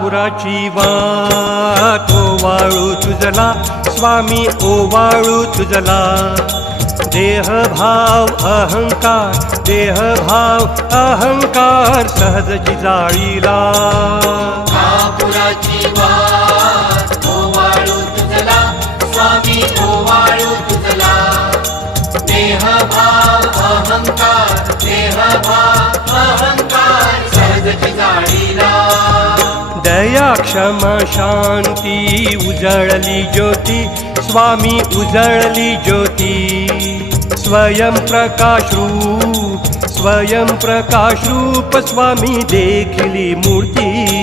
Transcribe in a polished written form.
पुराची वाट ओवाळू तुझला स्वामी ओवाळू तुझला देहभाव अहंकार सहजची जाळीला पुराची वाट ओवाळू तुझला स्वामी ओवाळू तुझला देहभाव अहंकार सहजची जाळीला दया क्षमा शांती उजळली ज्योती स्वामी उजळली ज्योती स्वयं प्रकाश रूप स्वामी देखिली मूर्ती